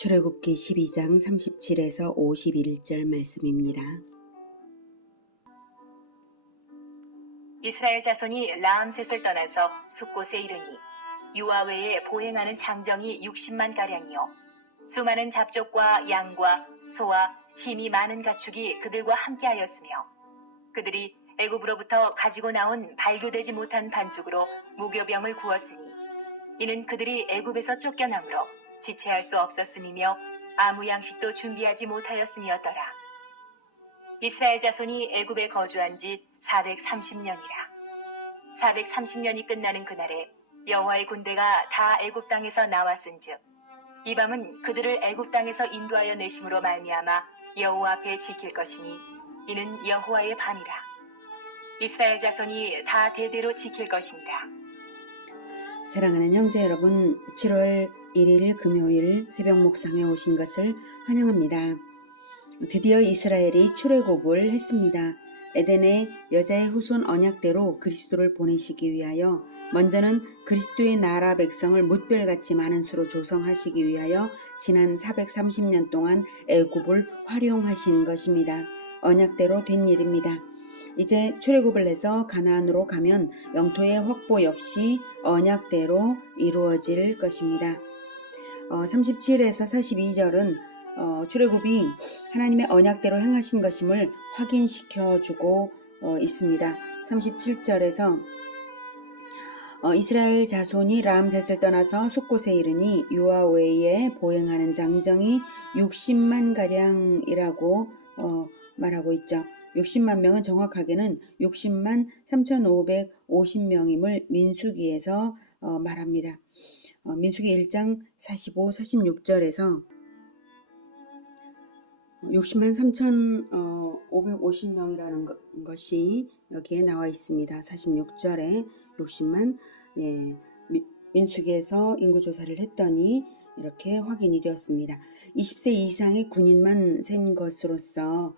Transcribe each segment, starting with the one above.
출애굽기 12장 37에서 51절 말씀입니다. 이스라엘 자손이 라암셋을 떠나서 숫곳에 이르니 유아 외에 보행하는 장정이 60만 가량이요 수많은 잡족과 양과 소와 힘이 많은 가축이 그들과 함께하였으며 그들이 애굽으로부터 가지고 나온 발교되지 못한 반죽으로 무교병을 구웠으니 이는 그들이 애굽에서 쫓겨남으로 지체할 수 없었음이며 아무 양식도 준비하지 못하였음이었더라. 이스라엘 자손이 애굽에 거주한 지 430년이라. 430년이 끝나는 그날에 여호와의 군대가 다 애굽 땅에서 나왔은즉 이 밤은 그들을 애굽 땅에서 인도하여 내심으로 말미암아 여호와 앞에 지킬 것이니 이는 여호와의 밤이라. 이스라엘 자손이 다 대대로 지킬 것이니라. 사랑하는 형제 여러분, 7월 1일 금요일 새벽 묵상에 오신 것을 환영합니다. 드디어 이스라엘이 출애굽을 했습니다. 에덴의 여자의 후손 언약대로 그리스도를 보내시기 위하여 먼저는 그리스도의 나라 백성을 뭇별같이 많은 수로 조성하시기 위하여 지난 430년 동안 애굽을 활용하신 것입니다. 언약대로 된 일입니다. 이제 출애굽을 해서 가나안으로 가면 영토의 확보 역시 언약대로 이루어질 것입니다. 37에서 42절은 출애굽이 하나님의 언약대로 행하신 것임을 확인시켜주고 있습니다. 37절에서 이스라엘 자손이 라암셋을 떠나서 숫곳에 이르니 유아 외에 보행하는 장정이 60만 가량이라고 말하고 있죠. 60만 명은 정확하게는 60만 3,550명임을 민수기에서 말합니다. 민수기 1장 45, 46절에서 60만 3,550명이라는 것이 여기에 나와 있습니다. 46절에 60만 민수기에서 인구조사를 했더니 이렇게 확인이 되었습니다. 20세 이상의 군인만 센 것으로서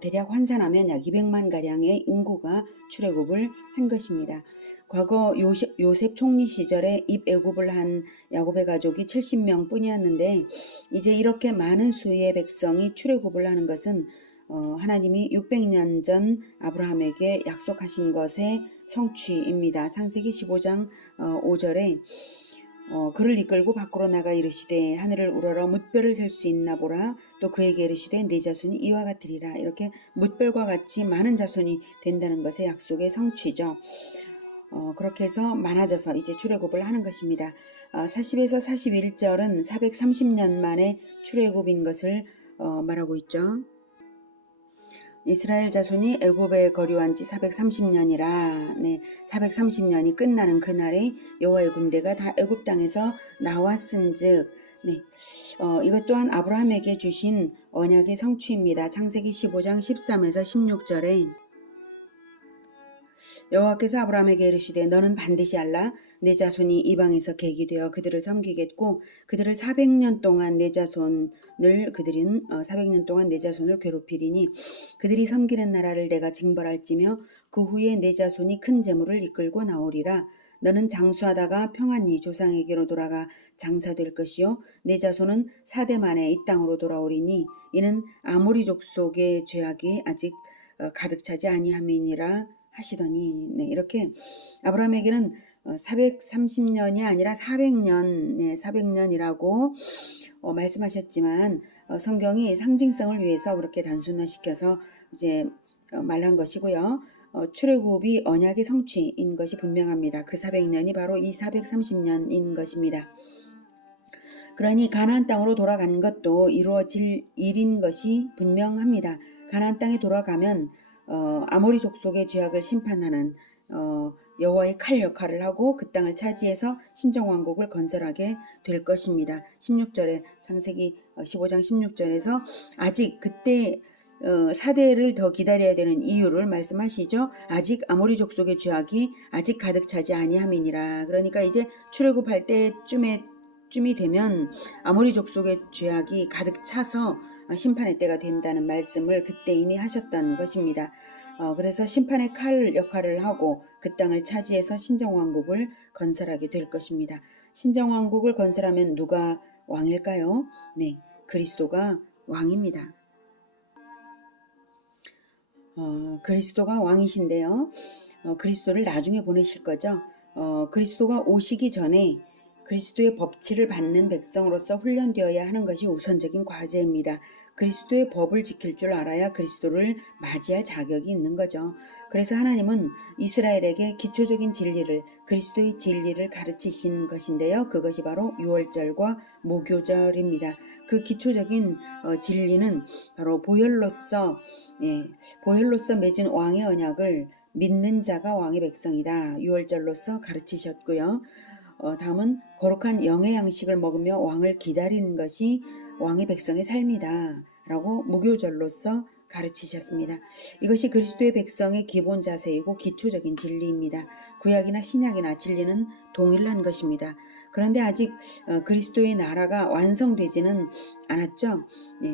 대략 환산하면 약 200만 가량의 인구가 출애굽을 한 것입니다. 과거 요셉 총리 시절에 입애굽을 한 야곱의 가족이 70명 뿐이었는데 이제 이렇게 많은 수의 백성이 출애굽을 하는 것은 하나님이 600년 전 아브라함에게 약속하신 것의 성취입니다. 창세기 15장 5절에 그를 이끌고 밖으로 나가 이르시되 하늘을 우러러 뭇별을 셀 수 있나 보라. 또 그에게 이르시되 네 자손이 이와 같으리라. 이렇게 뭇별과 같이 많은 자손이 된다는 것의 약속의 성취죠. 그렇게 해서 많아져서 이제 출애굽을 하는 것입니다. 40에서 41절은 430년 만에 출애굽인 것을 말하고 있죠. 이스라엘 자손이 애굽에 거류한 지 430년이라 430년이 끝나는 그날에 여호와의 군대가 다 애굽 땅에서 나왔은즉 이것 또한 아브라함에게 주신 언약의 성취입니다. 창세기 15장 13에서 16절에 여호와께서 아브라함에게 이르시되 너는 반드시 알라. 내 자손이 이방에서 객이 되어 그들을 섬기겠고 그들을 400년 동안 내 자손을 괴롭히리니 그들이 섬기는 나라를 내가 징벌할지며 그 후에 내 자손이 큰 재물을 이끌고 나오리라. 너는 장수하다가 평안히 조상에게로 돌아가 장사될 것이요 내 자손은 4대 만에 이 땅으로 돌아오리니 이는 아모리 족속의 죄악이 아직 가득 차지 아니함이니라 하시더니 이렇게 아브라함에게는 430년이 아니라 400년, 400년이라고 말씀하셨지만 성경이 상징성을 위해서 그렇게 단순화시켜서 이제 말한 것이고요. 출애굽이 언약의 성취인 것이 분명합니다. 그 400년이 바로 이 430년인 것입니다. 그러니 가나안 땅으로 돌아간 것도 이루어질 일인 것이 분명합니다. 가나안 땅에 돌아가면 아모리 족속의 죄악을 심판하는 여호와의 칼 역할을 하고 그 땅을 차지해서 신정왕국을 건설하게 될 것입니다. 16절에 창세기 15장 16절에서 아직 그때 4대를 더 기다려야 되는 이유를 말씀하시죠. 아직 아모리 족속의 죄악이 아직 가득 차지 아니함이니라. 그러니까 이제 출애굽할 때쯤이 되면 아모리 족속의 죄악이 가득 차서 심판의 때가 된다는 말씀을 그때 이미 하셨던 것입니다. 그래서 심판의 칼 역할을 하고 그 땅을 차지해서 신정왕국을 건설하게 될 것입니다. 신정왕국을 건설하면 누가 왕일까요? 네, 그리스도가 왕입니다. 그리스도가 왕이신데요. 그리스도를 나중에 보내실 거죠. 그리스도가 오시기 전에 그리스도의 법치를 받는 백성으로서 훈련되어야 하는 것이 우선적인 과제입니다. 그리스도의 법을 지킬 줄 알아야 그리스도를 맞이할 자격이 있는 거죠. 그래서 하나님은 이스라엘에게 기초적인 진리를, 그리스도의 진리를 가르치신 것인데요. 그것이 바로 유월절과 무교절입니다. 그 기초적인 진리는 바로 보혈로서 맺은 왕의 언약을 믿는 자가 왕의 백성이다. 유월절로서 가르치셨고요. 다음은 거룩한 영의 양식을 먹으며 왕을 기다리는 것이 왕의 백성의 삶이다. 라고 무교절로서 가르치셨습니다. 이것이 그리스도의 백성의 기본 자세이고 기초적인 진리입니다. 구약이나 신약이나 진리는 동일한 것입니다. 그런데 아직 그리스도의 나라가 완성되지는 않았죠.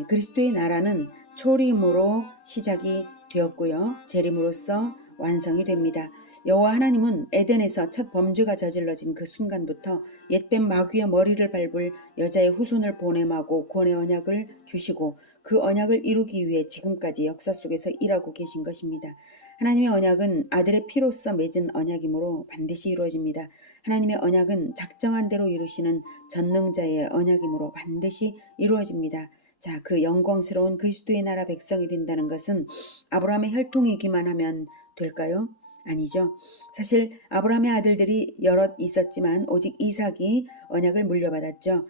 그리스도의 나라는 초림으로 시작이 되었고요. 재림으로써 완성이 됩니다. 여호와 하나님은 에덴에서 첫 범죄가 저질러진 그 순간부터 옛뱀 마귀의 머리를 밟을 여자의 후손을 보냄하고 구원의 언약을 주시고 그 언약을 이루기 위해 지금까지 역사 속에서 일하고 계신 것입니다. 하나님의 언약은 아들의 피로써 맺은 언약이므로 반드시 이루어집니다. 하나님의 언약은 작정한 대로 이루시는 전능자의 언약이므로 반드시 이루어집니다. 자, 그 영광스러운 그리스도의 나라 백성이 된다는 것은 아브라함의 혈통이기만 하면 될까요? 아니죠. 사실 아브라함의 아들들이 여럿 있었지만 오직 이삭이 언약을 물려받았죠.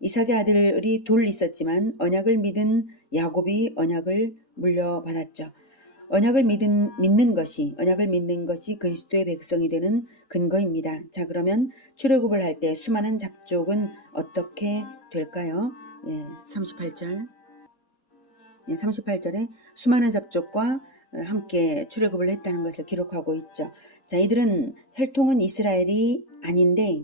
이삭의 아들이 둘 있었지만 언약을 믿은 야곱이 언약을 물려받았죠. 언약을 믿는 것이 그리스도의 백성이 되는 근거입니다. 자, 그러면 출애굽을 할 때 수많은 잡족은 어떻게 될까요? 38절. 38절에 수많은 잡족과 함께 출애굽을 했다는 것을 기록하고 있죠. 자, 이들은 혈통은 이스라엘이 아닌데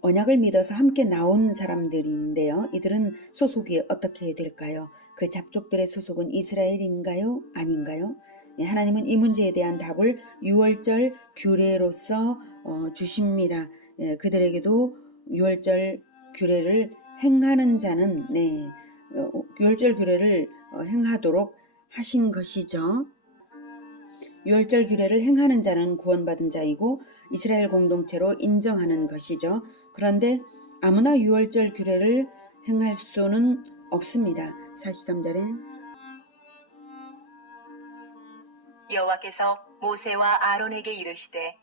언약을 믿어서 함께 나온 사람들인데요. 이들은 소속이 어떻게 될까요? 그 잡족들의 소속은 이스라엘인가요? 아닌가요? 하나님은 이 문제에 대한 답을 유월절 규례로서 주십니다. 그들에게도 유월절 규례를 행하는 자는 유월절 규례를 행하도록 하신 것이죠. 유월절 규례를 행하는 자는 구원받은 자이고 이스라엘 공동체로 인정하는 것이죠. 그런데 아무나 유월절 규례를 행할 수는 없습니다. 43절에 여호와께서 모세와 아론에게 이르시되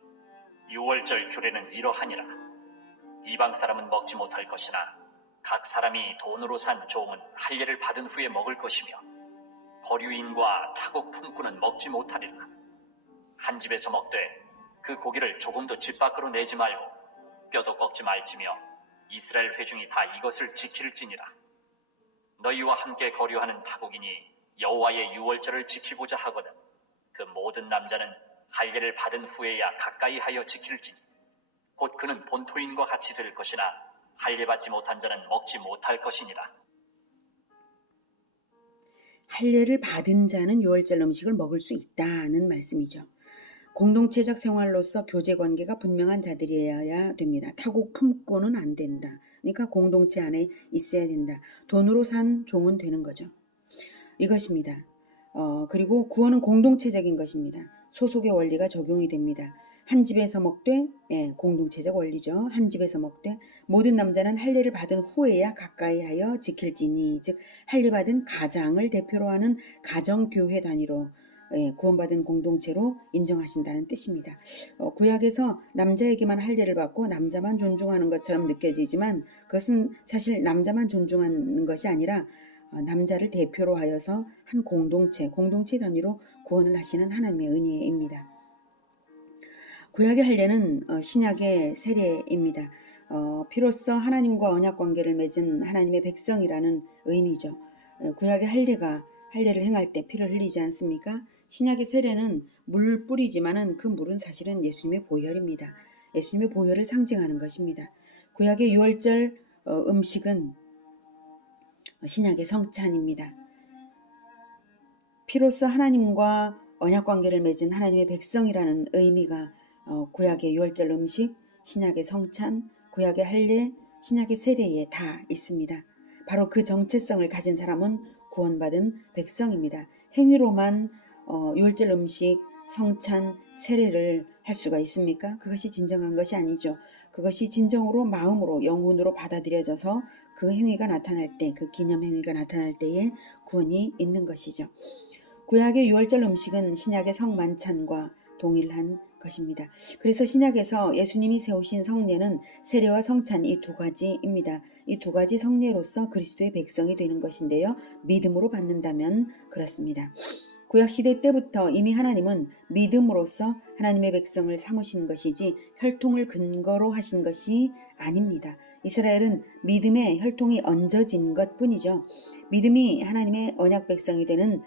유월절 규례는 이러하니라. 이방 사람은 먹지 못할 것이나 각 사람이 돈으로 산 종은 할례를 받은 후에 먹을 것이며 거류인과 타국 품꾼은 먹지 못하리라. 한 집에서 먹되 그 고기를 조금도 집 밖으로 내지 말고 뼈도 꺾지 말지며 이스라엘 회중이 다 이것을 지킬지니라. 너희와 함께 거류하는 타국인이 여호와의 유월절을 지키고자 하거든 그 모든 남자는 할례를 받은 후에야 가까이 하여 지킬지니 곧 그는 본토인과 같이 될 것이나 할례 받지 못한 자는 먹지 못할 것이니라. 할례를 받은 자는 유월절 음식을 먹을 수 있다는 말씀이죠. 공동체적 생활로서 교제 관계가 분명한 자들이어야 됩니다. 타국 품고는 안 된다. 그러니까 공동체 안에 있어야 된다. 돈으로 산 종은 되는 거죠. 이것입니다. 그리고 구원은 공동체적인 것입니다. 소속의 원리가 적용이 됩니다. 한 집에서 먹되 공동체적 원리죠. 한 집에서 먹되 모든 남자는 할례를 받은 후에야 가까이 하여 지킬지니 즉 할례 받은 가장을 대표로 하는 가정교회 단위로 구원받은 공동체로 인정하신다는 뜻입니다. 구약에서 남자에게만 할례를 받고 남자만 존중하는 것처럼 느껴지지만 그것은 사실 남자만 존중하는 것이 아니라 남자를 대표로 하여서 한 공동체 단위로 구원을 하시는 하나님의 은혜입니다. 구약의 할례는 신약의 세례입니다. 피로써 하나님과 언약 관계를 맺은 하나님의 백성이라는 의미죠. 구약의 할례를 행할 때 피를 흘리지 않습니까? 신약의 세례는 물 뿌리지만은 그 물은 사실은 예수님의 보혈입니다. 예수님의 보혈을 상징하는 것입니다. 구약의 유월절 음식은 신약의 성찬입니다. 피로써 하나님과 언약 관계를 맺은 하나님의 백성이라는 의미가 구약의 유월절 음식, 신약의 성찬, 구약의 할례, 신약의 세례에 다 있습니다. 바로 그 정체성을 가진 사람은 구원받은 백성입니다. 행위로만 유월절 음식, 성찬, 세례를 할 수가 있습니까? 그것이 진정한 것이 아니죠. 그것이 진정으로 마음으로 영혼으로 받아들여져서 그 행위가 나타날 때, 그 기념 행위가 나타날 때에 구원이 있는 것이죠. 구약의 유월절 음식은 신약의 성만찬과 동일한 것입니다. 그래서 신약에서 예수님이 세우신 성례는 세례와 성찬 이 두 가지입니다. 이 두 가지 성례로서 그리스도의 백성이 되는 것인데요. 믿음으로 받는다면 그렇습니다. 구약시대 때부터 이미 하나님은 믿음으로써 하나님의 백성을 삼으신 것이지 혈통을 근거로 하신 것이 아닙니다. 이스라엘은 믿음의 혈통이 얹어진 것뿐이죠. 믿음이 하나님의 언약 백성이 되는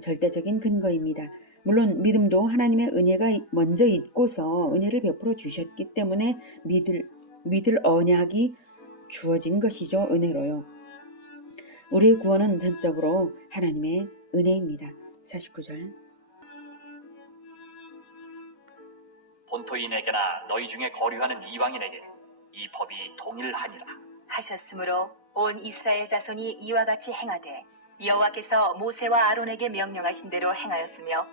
절대적인 근거입니다. 물론 믿음도 하나님의 은혜가 먼저 있고서 은혜를 베풀어 주셨기 때문에 믿을 언약이 주어진 것이죠. 은혜로요. 우리의 구원은 전적으로 하나님의 은혜입니다. 49절. 본토인에게나 너희 중에 거류하는 이방인에게 이 법이 동일하니라 하셨으므로 온 이스라엘 자손이 이와 같이 행하되 여호와께서 모세와 아론에게 명령하신 대로 행하였으며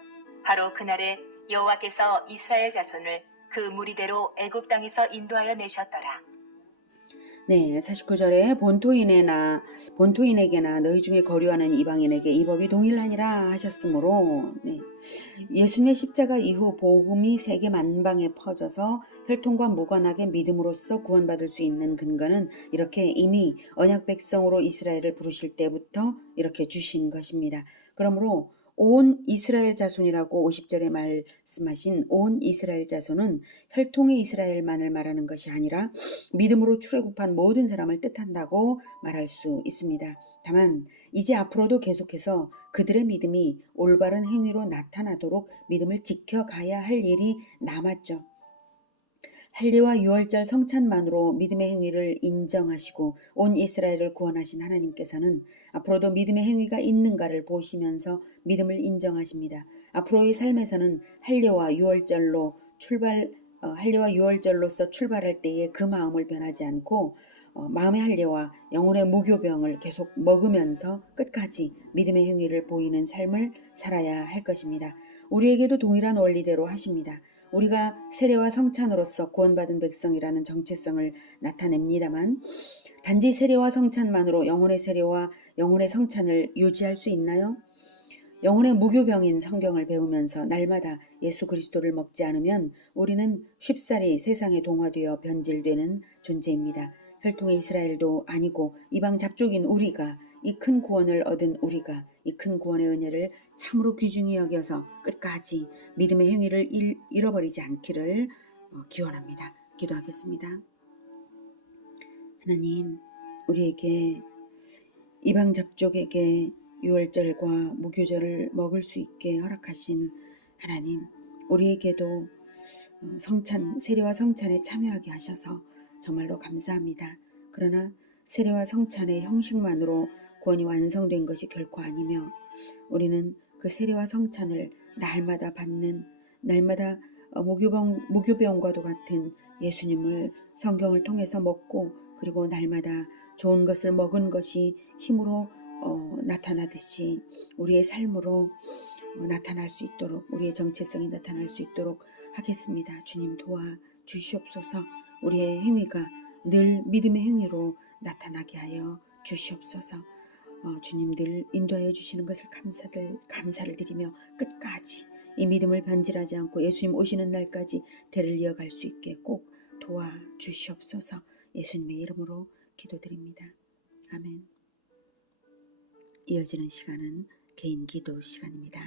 바로 그날에 여호와께서 이스라엘 자손을 그 무리대로 애굽 땅에서 인도하여 내셨더라. 네, 49절에 본토인에게나 너희 중에 거류하는 이방인에게 이 법이 동일하니라 하셨으므로 예수님의 십자가 이후 복음이 세계 만방에 퍼져서 혈통과 무관하게 믿음으로써 구원받을 수 있는 근거는 이렇게 이미 언약 백성으로 이스라엘을 부르실 때부터 이렇게 주신 것입니다. 그러므로 온 이스라엘 자손이라고 50절에 말씀하신 온 이스라엘 자손은 혈통의 이스라엘만을 말하는 것이 아니라 믿음으로 출애굽한 모든 사람을 뜻한다고 말할 수 있습니다. 다만 이제 앞으로도 계속해서 그들의 믿음이 올바른 행위로 나타나도록 믿음을 지켜가야 할 일이 남았죠. 할례와 유월절 성찬만으로 믿음의 행위를 인정하시고 온 이스라엘을 구원하신 하나님께서는 앞으로도 믿음의 행위가 있는가를 보시면서 믿음을 인정하십니다. 앞으로의 삶에서는 할례와 유월절로서 출발할 때에 그 마음을 변하지 않고 마음의 할례와 영혼의 무교병을 계속 먹으면서 끝까지 믿음의 행위를 보이는 삶을 살아야 할 것입니다. 우리에게도 동일한 원리대로 하십니다. 우리가 세례와 성찬으로서 구원받은 백성이라는 정체성을 나타냅니다만 단지 세례와 성찬만으로 영혼의 세례와 영혼의 성찬을 유지할 수 있나요? 영혼의 무교병인 성경을 배우면서 날마다 예수 그리스도를 먹지 않으면 우리는 쉽사리 세상에 동화되어 변질되는 존재입니다. 혈통의 이스라엘도 아니고 이방 잡족인 우리가 이 큰 구원을 얻은 우리가 이 큰 구원의 은혜를 참으로 귀중히 여겨서 끝까지 믿음의 행위를 잃어버리지 않기를 기원합니다. 기도하겠습니다. 하나님, 우리에게 이방 잡족에게 유월절과 무교절을 먹을 수 있게 허락하신 하나님, 우리에게도 세례와 성찬에 참여하게 하셔서 정말로 감사합니다. 그러나 세례와 성찬의 형식만으로 구원이 완성된 것이 결코 아니며 우리는 그 세례와 성찬을 날마다 받는 날마다 무교병과도 같은 예수님을 성경을 통해서 먹고 그리고 날마다 좋은 것을 먹은 것이 힘으로 나타나듯이 우리의 삶으로 나타날 수 있도록 우리의 정체성이 나타날 수 있도록 하겠습니다. 주님 도와 주시옵소서. 우리의 행위가 늘 믿음의 행위로 나타나게 하여 주시옵소서. 주님 늘 인도하여 주시는 것을 감사를 드리며 끝까지 이 믿음을 변질하지 않고 예수님 오시는 날까지 대를 이어갈 수 있게 꼭 도와주시옵소서. 예수님의 이름으로 기도드립니다. 아멘. 이어지는 시간은 개인 기도 시간입니다.